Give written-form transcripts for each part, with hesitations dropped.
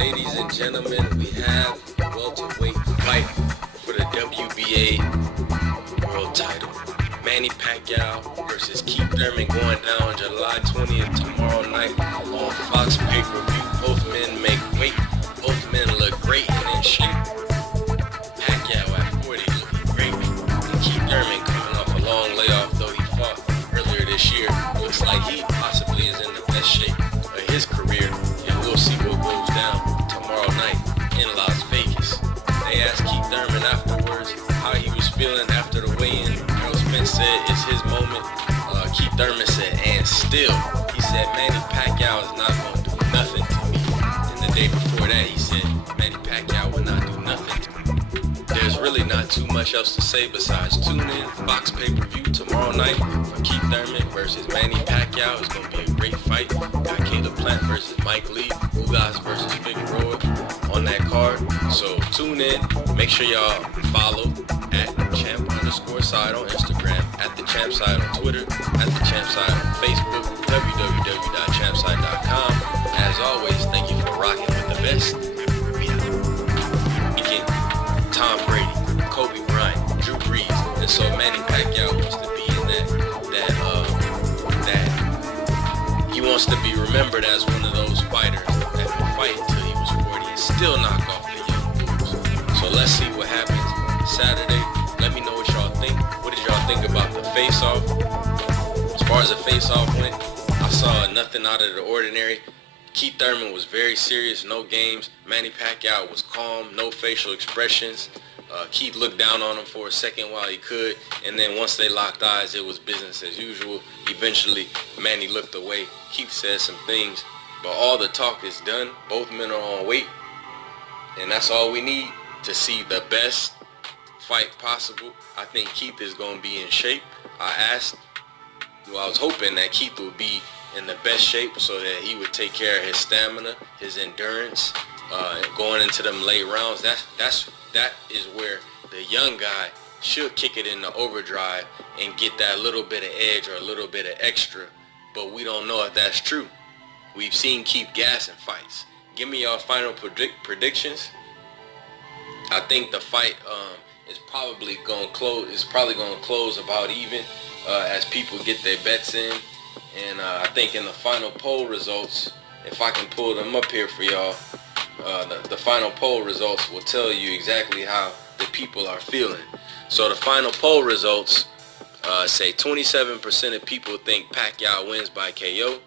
Ladies and gentlemen, we have the welterweight fight for the WBA world title. Manny Pacquiao versus Keith Thurman going down July 20th tomorrow night on Fox pay-per-view. Both men make weight. Both men look great and in shape. Pacquiao at 40 looking great. And Keith Thurman coming off a long layoff, though he fought earlier this year. Looks like he possibly is in the best shape of his career. And we'll see what goes down tomorrow night in Las Vegas. They asked Keith Thurman afterwards how he was feeling after the weigh-in. Errol Spence said it's his moment. Keith Thurman said, and still, he said Manny Pacquiao is not going to do nothing to me. And the day before that, he said Manny Pacquiao would not do nothing to me. There's really not too much else to say besides tune in Fox pay-per-view tomorrow night for Keith Thurman versus Manny Pacquiao. It's going to be a great fight. Got Caleb Plant versus Mike Lee, Ugas versus Figueroa on that card. So tune in. Make sure y'all follow at champ_side on Instagram, at the champ side on Twitter, at the champ side on Facebook, www.champside.com. As always, thank you for rocking with the best. Again, Tom Brady, Kobe Bryant, Drew Brees, and so Manny Pacquiao wants to be in that he wants to be remembered as one of those fighters that can fight until he was 40 and still knock off the young dudes. So let's see what happens Saturday. Let me know what y'all think. What did y'all think about the face-off? As far as the face-off went, I saw nothing out of the ordinary. Keith Thurman was very serious, no games. Manny Pacquiao was calm, no facial expressions. Keith looked down on him for a second while he could, and then once they locked eyes, it was business as usual. Eventually, Manny looked away. Keith said some things, but all the talk is done. Both men are on weight, and that's all we need to see the best fight possible. I think Keith is going to be in shape. I was hoping that Keith would be in the best shape so that he would take care of his stamina, his endurance, going into them late rounds. That is where the young guy should kick it into overdrive and get that little bit of edge or a little bit of extra, but we don't know if that's true. We've seen Keith gassing fights. Give me your final predictions. I think the fight is probably going to close. It's probably going to close about even as people get their bets in. And I think in the final poll results, if I can pull them up here for y'all, the final poll results will tell you exactly how the people are feeling. So the final poll results say 27% of people think Pacquiao wins by KO.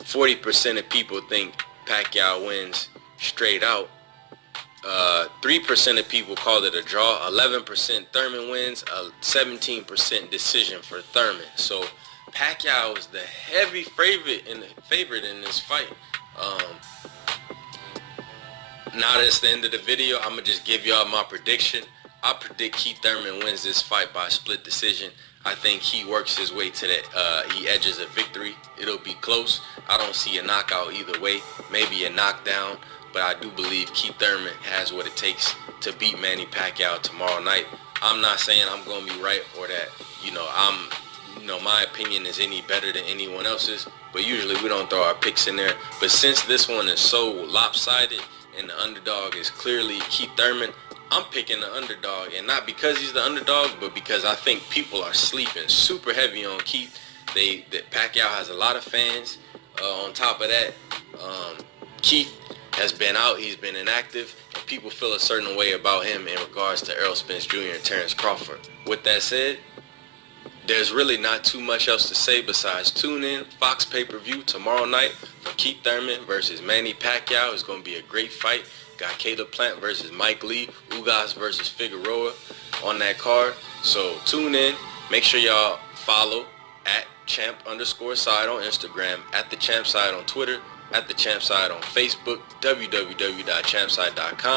40% of people think Pacquiao wins straight out. 3% of people called it a draw. 11% Thurman wins. 17% decision for Thurman. So Pacquiao is the heavy favorite in this fight. Now that's the end of the video. I'm gonna just give y'all my prediction. I predict Keith Thurman wins this fight by split decision. I think he works his way to that. He edges a victory. It'll be close. I don't see a knockout either way. Maybe a knockdown. But I do believe Keith Thurman has what it takes to beat Manny Pacquiao tomorrow night. I'm not saying I'm going to be right or that, my opinion is any better than anyone else's. But usually we don't throw our picks in there. But since this one is so lopsided and the underdog is clearly Keith Thurman, I'm picking the underdog. And not because he's the underdog, but because I think people are sleeping super heavy on Keith. That Pacquiao has a lot of fans. On top of that, Keith has been out, he's been inactive, and people feel a certain way about him in regards to Errol Spence Jr. and Terrence Crawford. With that said, there's really not too much else to say besides tune in Fox pay-per-view tomorrow night for Keith Thurman versus Manny Pacquiao. It's going to be a great fight. Got Caleb Plant versus Mike Lee, Ugas versus Figueroa on that card. So tune in. Make sure y'all follow at champ_side on Instagram, at the champ side on Twitter, at the champ side on Facebook, www.champside.com.